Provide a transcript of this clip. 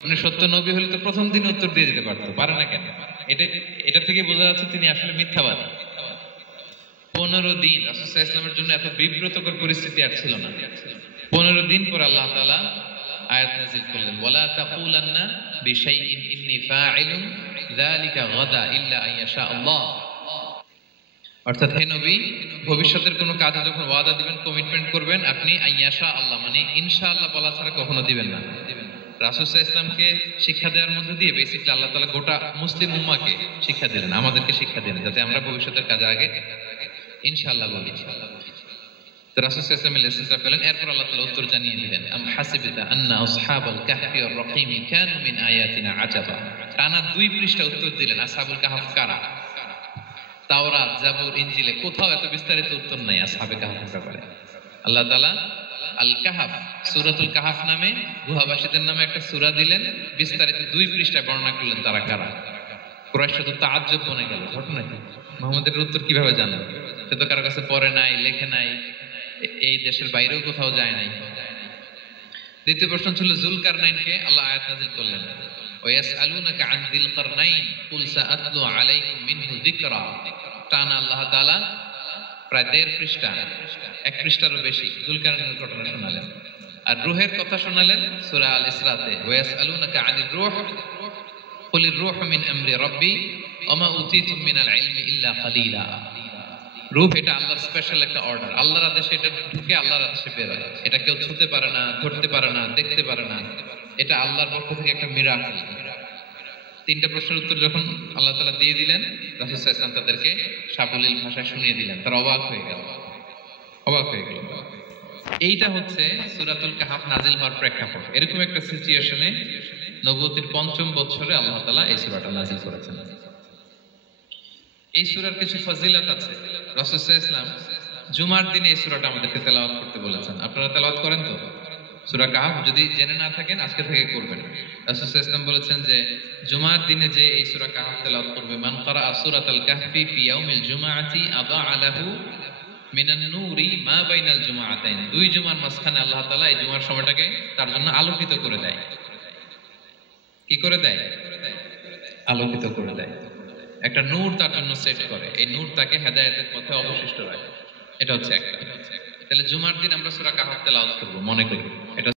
মানে সত্য নবী হলে তো প্রথম দিন উত্তর দিয়ে দিতে পারতো, পারে না কেন? এটা থেকে বোঝা যাচ্ছে তিনি আসলে মিথ্যাবাদী। 15 দিন রাসূল সাল্লাল্লাহু আলাইহি ওয়াসাল্লামের জন্য এত বিব্রতকর পরিস্থিতি আর ছিল না। 15 দিন পর আল্লাহ তাআলা আয়াত নাযিল করলেন, ওয়ালা তাকুলান্না বিশাইইন ইন্নী ফাইলুন যালিকা গাদা ইল্লা আইয়াশা আল্লাহ। অর্থাৎ হে নবী, ভবিষ্যতের কোনো কাজে যখন ওয়াদা দিবেন, কমিটমেন্ট করবেন, আপনি আইয়াশা আল্লাহ মানে ইনশাআল্লাহ বলা ছাড়া কখনো দিবেন না। রাসূল সাল্লাল্লাহু আলাইহি ওয়াসাল্লামকে শিক্ষা দেওয়ার মধ্যে দিয়ে বেসিক্যালি আল্লাহ তাআলা গোটা মুসলিম উম্মাহকে শিক্ষা দিলেন, আমাদেরকে শিক্ষা দিলেন, যাতে আমরা ভবিষ্যতের কাজে আগে ইনশাআল্লাহ বলি। তো রাসূল সাল্লাল্লাহু আলাইহি ওয়াসাল্লাম লেসনটা পেলেন। এরপর আল্লাহ তাআলা উত্তর জানিয়ে দিলেন, আম হাসিবতা আন্না আসহাবাল কাহফি ওয়ার রহিম কানু মিন আয়াতিনা আজাবা। টানা 2 পৃষ্ঠা উত্তর দিলেন আসহাবুল কাহফ কারা। তাওরাত, জাবুর, ইনজিলে কোথাও এত বিস্তারিত উত্তর নাই আসহাবে কাহফের ব্যাপারে। আল্লাহ তাআলা আল কাহফ, সূরাতুল কাহফ নামে গুহাবাসীদের নামে একটা সূরা দিলেন, বিস্তারিত 2 পৃষ্ঠায় বর্ণনা করলেন তারা কারা। কুরাইশরা তো তাআজ্জুব বনে গেল, ঘটনা কি, মুহাম্মদের উত্তর কিভাবে জানেন? সে তো কারো কাছে পড়ে নাই, লেখে নাই, এই দেশের বাইরেও কোথাও যায় নাই। দ্বিতীয় প্রশ্ন ছিল যুলকারনাইনকে আল্লাহ আয়াত নাযিল করলেন, ওয়াসআলুনাকা আন যিল কারনাইন কুল সাআতলু আলাইকুম মিনহু যিকরা। টানা আল্লাহ তাআলা প্রায় 1.5 পৃষ্ঠা, 1 পৃষ্ঠারও বেশি যুলকারনাইনের ঘটনা শোনালেন। আর রূহের কথা শোনালেন সূরা আল ইসরাতে, ওয়াসআলুনাকা আনির রূহ কুলির রূহু মিন আমরি রাব্বি ওয়া মা উতীতুম মিনাল ইলমি ইল্লা কালিলা। রূহ এটা আল্লাহর স্পেশাল একটা অর্ডার, আল্লাহর আদেশে এটা ঢুকে আল্লাহর আদেশে বের হয়। এটা কেউ ছুঁতে পারে না, ধরতে পারে না, দেখতে পারে না, এটা আল্লাহর পক্ষ থেকে একটা মিরাকেল। 3টা প্রশ্নের উত্তর যখন আল্লাহ তাআলা দিয়ে দিলেন, রাসূল সাল্লাল্লাহু আলাইহি ওয়াসাল্লাম তাদেরকে সাবলীল ভাষায় শুনিয়ে দিলেন, তারা অবাক হয়ে গেল। এইটা হচ্ছে সূরাতুল কাহফ নাজিল হওয়ার প্রেক্ষাপট। এরকম একটা সিচুয়েশনে নবুয়তির 5ম বছরে আল্লাহ তাআলা এই সূরাটা নাজিল করেছেন। এই সূরার কিছু ফজিলত আছে। রাসূল সাল্লাল্লাহু আলাইহি ওয়াসাল্লাম জুমার দিনে এই সূরাটা আমাদেরকে তেলাওয়াত করতে বলেছেন। আপনারা তেলাওয়াত করেন তো? সূরা কাহফ যদি জেনে না থাকেন আজকে থেকে করবেন। রাসূল সাল্লাল্লাহু আলাইহি ওয়াসাল্লাম বলেছেন যে জুমার দিনে যে এই সূরা কাহফ তেলাওয়াত করবে, মান ক্বারাআ সূরাতাল কাহফি ফি ইয়াউমিল জুমআতি আদাআ লাহু মিনান নূরি মা বাইনাল জুমআতাইন। 2 জুমার মাঝখানে আল্লাহ তাআলা এই জুমার সময়টাকে তার জন্য আলোকিত করে দেয়। কি করে দেয়? আলোকিত করে দেয়। একটা নূর তার জন্য সেট করে, এই নূর তাকে হেদায়েতের পথে অবশিষ্ট রাখে। এটা হচ্ছে একটা। তাহলে জুমার দিন আমরা সূরা কাহফ তেলাওয়াত করব, মনে করি।